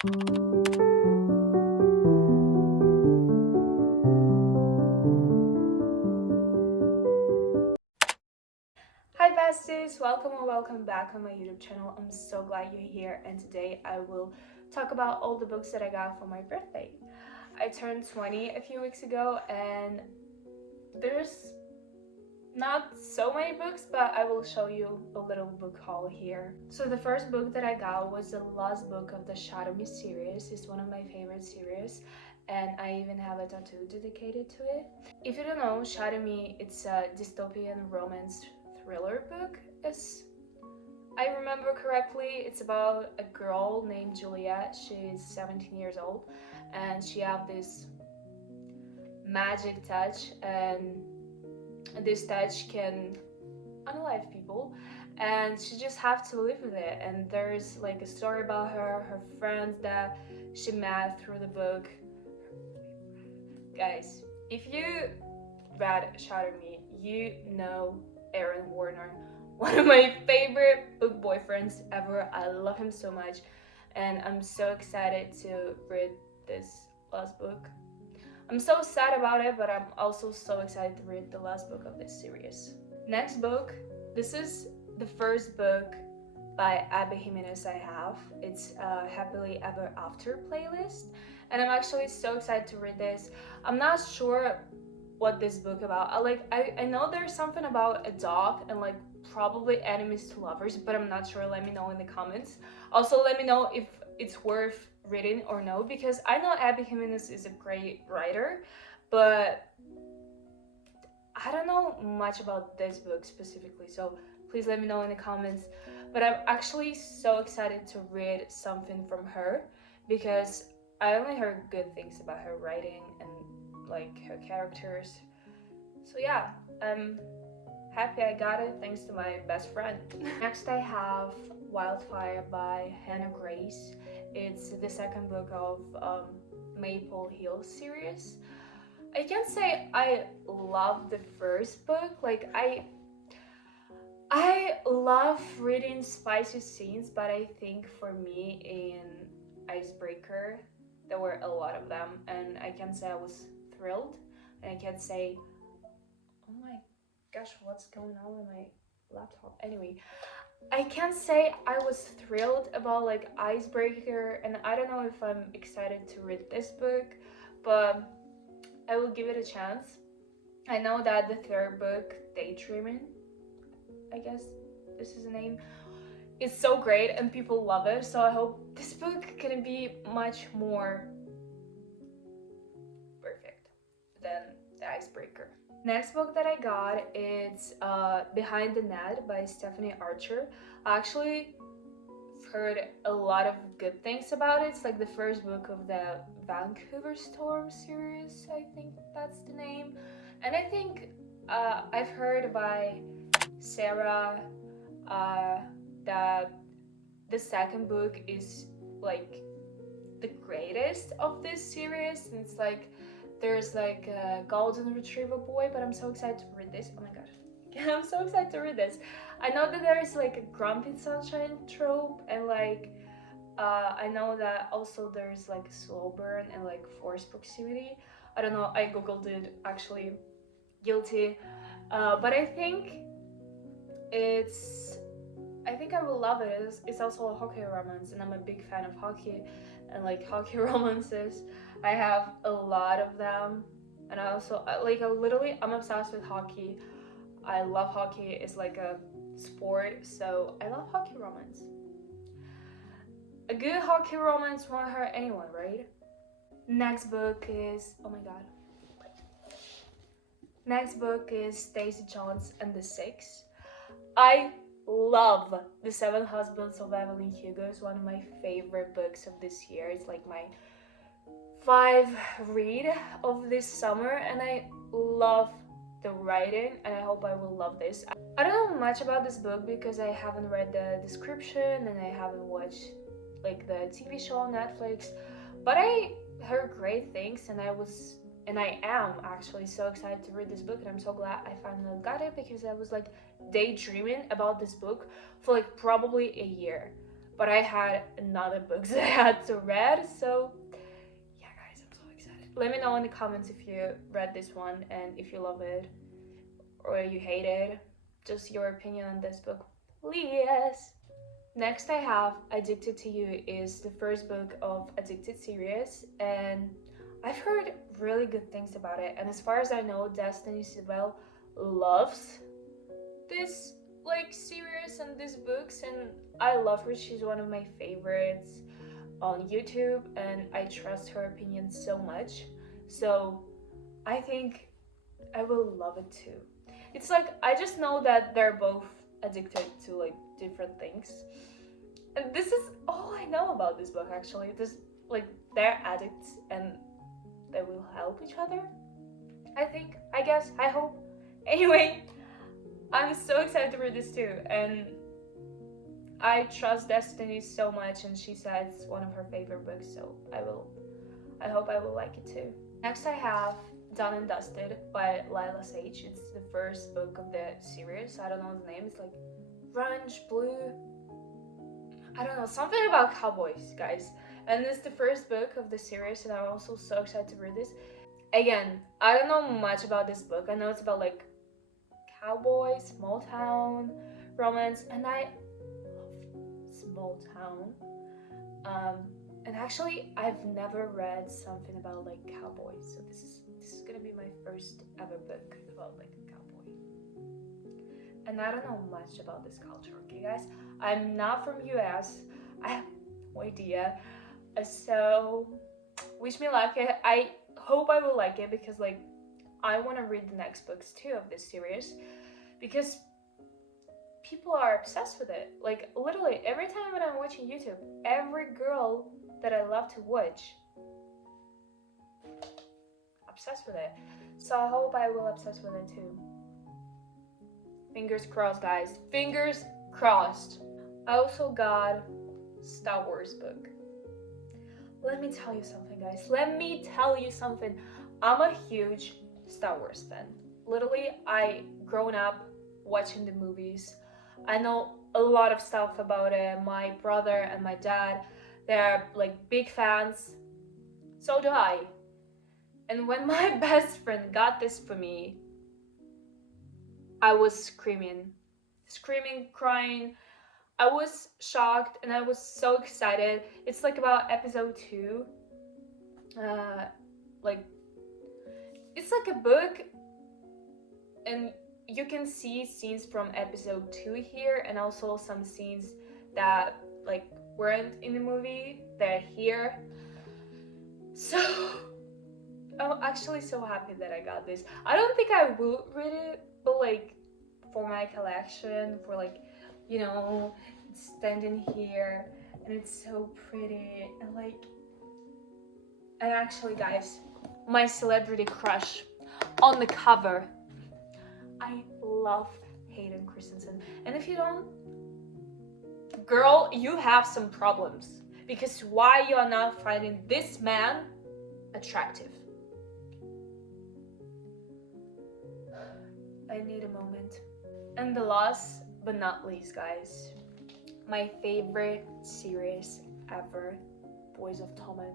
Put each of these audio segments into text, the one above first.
Hi besties, welcome and welcome back on my YouTube channel. I'm so glad you're here, and today I will talk about all the books that I got for my birthday. I turned 20 a few weeks ago and there's not so many books, but I will show you a little book haul here. So the first book that I got was the last book of the Shadow Me series. It's one of my favorite series and I even have a tattoo dedicated to it. If you don't know, Shadow Me, it's a dystopian romance thriller book. As I remember correctly, it's about a girl named Juliet. She's 17 years old and she have this magic touch, and this touch can unalive people, and she just have to live with it. And there's like a story about her friends that she met through the book. Guys, if you read Shadow Me, you know Aaron Warner, one of my favorite book boyfriends ever. I love him so much and I'm so excited to read this last book. I'm so sad about it, but I'm also so excited to read the last book of this series. Next book, this is the first book by Abby Jimenez I have. It's a Happily Ever After playlist, and I'm actually so excited to read this. I'm not sure what this book about. I know there's something about a dog and like probably enemies to lovers, but I'm not sure. Let me know in the comments. Also, let me know if it's worth reading or no, because I know Abby Jimenez is a great writer, but I don't know much about this book specifically, so please let me know in the comments. But I'm actually so excited to read something from her because I only heard good things about her writing and like her characters. So yeah, I'm happy I got it thanks to my best friend. Next I have Wildfire by Hannah Grace. It's the second book of Maple Hill series. I can't say I love the first book. Like I love reading spicy scenes, but I think for me in Icebreaker there were a lot of them, and I can't say I was thrilled, and I can't say, oh my gosh, what's going on with my laptop? Anyway, I can't say I was thrilled about like Icebreaker, and I don't know if I'm excited to read this book, but I will give it a chance. I know that the third book, Daydreaming, I guess this is the name, is so great and people love it, so I hope this book can be much more perfect than the Icebreaker. Next book that I got is Behind the Net by Stephanie Archer. I actually heard a lot of good things about it. It's like the first book of the Vancouver Storm series, I think that's the name. And I think I've heard by Sarah that the second book is like the greatest of this series, and it's like there's like a golden retriever boy, but I'm so excited to read this. Oh my god. I'm so excited to read this. I know that there's like a grumpy sunshine trope, and like I know that also there's like slow burn and like forced proximity. I don't know, I googled it actually, guilty. But it's I think I will love it. It's also a hockey romance, and I'm a big fan of hockey and like hockey romances. I have a lot of them, and I also I'm obsessed with hockey. I love hockey. It's like a sport, so I love hockey romance. A good hockey romance won't hurt anyone, right? Next book is, oh my god. Next book is Stacey Jones and the Six. I love The Seven Husbands of Evelyn Hugo. It's one of my favorite books of this year. It's like my 5 read of this summer, and I love the writing, and I hope I will love this. I don't know much about this book because I haven't read the description and I haven't watched like the TV show on Netflix, but I heard great things, and I am actually so excited to read this book, and I'm so glad I finally got it because I was like daydreaming about this book for like probably a year. but I had another books that I had to read. So yeah, guys, I'm so excited. Let me know in the comments if you read this one and if you love it or you hate it. Just your opinion on this book, please. Next I have Addicted to You is the first book of Addicted series, and I've heard really good things about it. And as far as I know, Destiny Sibel loves this like series and these books, and I love her. She's one of my favorites on YouTube, and I trust her opinion so much. So I think I will love it too. It's like I just know that they're both addicted to like different things. And this is all I know about this book actually. This like they're addicts and they will help each other. I think, I guess, I hope. Anyway, I'm so excited to read this too, and I trust Destiny so much, and she said it's one of her favorite books, so I hope I will like it too. Next I have Done and Dusted by Lila Sage. It's the first book of the series. I don't know the name. It's like Grunge, Blue. I don't know, something about cowboys, guys. And it's the first book of the series, and I'm also so excited to read this. Again, I don't know much about this book. I know it's about like cowboys, small town, romance, and I love small town. And actually, I've never read something about like cowboys, so this is gonna be my first ever book about like a cowboy. And I don't know much about this culture, okay, guys? I'm not from US. I have no idea. So wish me luck. I hope I will like it because like I want to read the next books too of this series because people are obsessed with it. Like literally every time when I'm watching YouTube, every girl that I love to watch obsessed with it. So I hope I will obsess with it too. Fingers crossed, guys. Fingers crossed. I also got Star Wars book. Let me tell you something, guys. Let me tell you something. I'm a huge Star Wars fan. Literally, I grown up watching the movies. I know a lot of stuff about it. My brother and my dad, they're like big fans. So do I. And when my best friend got this for me, I was screaming, crying. I was shocked and I was so excited. It's like about episode 2. Like it's like a book and you can see scenes from episode 2 here, and also some scenes that like weren't in the movie, they're here. So I'm actually so happy that I got this. I don't think I will read it, but like for my collection, for like, you know, it's standing here and it's so pretty and like, and actually guys, my celebrity crush on the cover, I love Hayden Christensen. And if you don't, girl, you have some problems, because why you are not finding this man attractive? I need a moment. And the last but not least, guys, my favorite series ever, Boys of Tommen.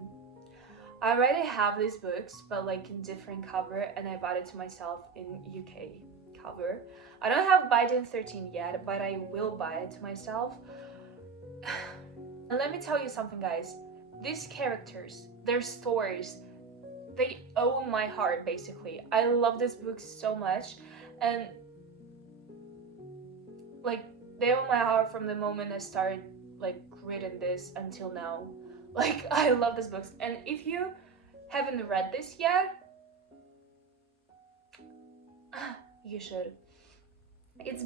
I already have these books, but like in different cover, and I bought it to myself in UK cover. I don't have Biden 13 yet, but I will buy it to myself. And let me tell you something, guys. These characters, their stories, they own my heart, basically. I love this book so much, and like they own my heart from the moment I started like reading this until now. Like I love these books, and if you haven't read this yet, you should. It's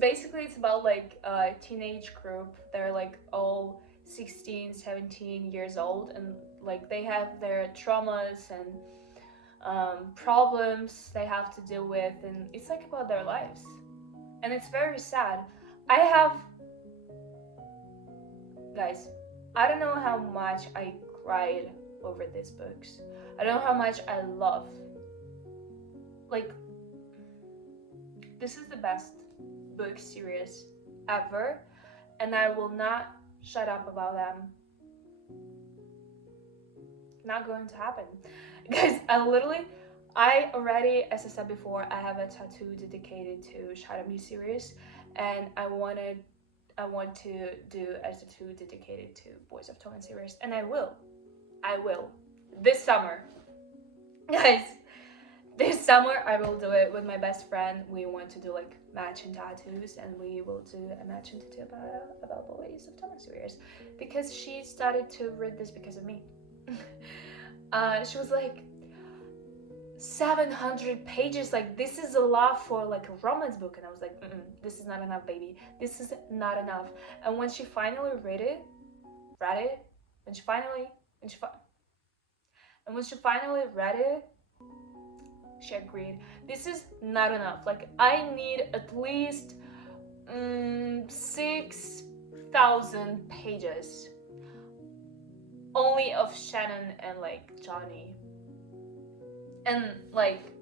about like a teenage group. They're like all 16, 17 years old, and like they have their traumas and problems they have to deal with, and it's like about their lives, and it's very sad. Guys, I don't know how much I cried over these books. I don't know how much I love. Like, this is the best book series ever, and I will not shut up about them. Not going to happen. Guys, I already, as I said before, I have a tattoo dedicated to Shadow Me series, and I want to do a tattoo dedicated to Boys of Tone series, and I will this summer. Guys, this summer I will do it with my best friend. We want to do like matching tattoos, and we will do a matching tattoo about Boys of Tone series, because she started to read this because of me. She was like, 700 pages, like this is a lot for like a romance book, and I was like, this is not enough, baby, this is not enough. And when she finally read it, when she finally read it, she agreed, this is not enough, like I need at least 6,000 pages only of Shannon and like Johnny. And like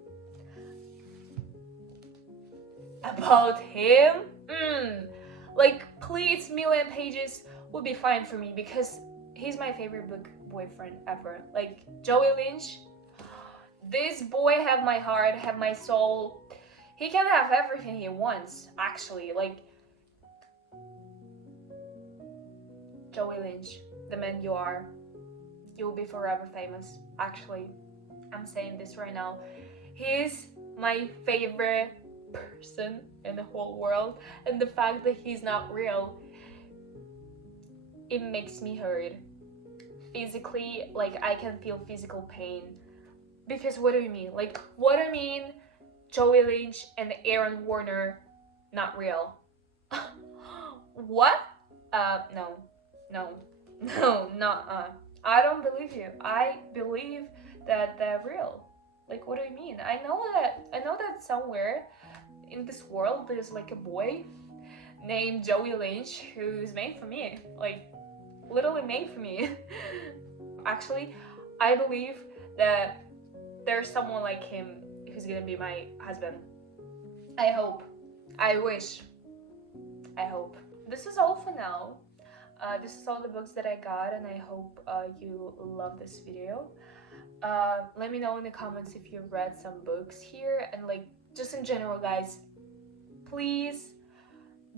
about him, like please, million pages would be fine for me, because he's my favorite book boyfriend ever. Like Joey Lynch, this boy have my heart, have my soul. He can have everything he wants, actually. Like Joey Lynch, the man you are, you will be forever famous. Actually, I'm saying this right now. He's my favorite person in the whole world, and the fact that he's not real, it makes me hurt physically. Like I can feel physical pain, because what do you mean? Like what do you mean Joey Lynch and Aaron Warner not real? What? No, I don't believe you. I believe that they're real. Like what do you mean? I know that somewhere in this world there's like a boy named Joey Lynch who's made for me, like literally made for me. Actually, I believe that there's someone like him who's gonna be my husband. I hope, I wish, I hope. This is all for now. This is all the books that I got, and I hope you love this video. Let me know in the comments if you've read some books here, and like just in general, guys, please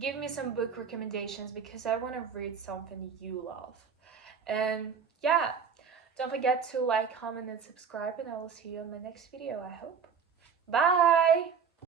give me some book recommendations, because I want to read something you love. And yeah, don't forget to like, comment, and subscribe, and I will see you in my next video, I hope. Bye!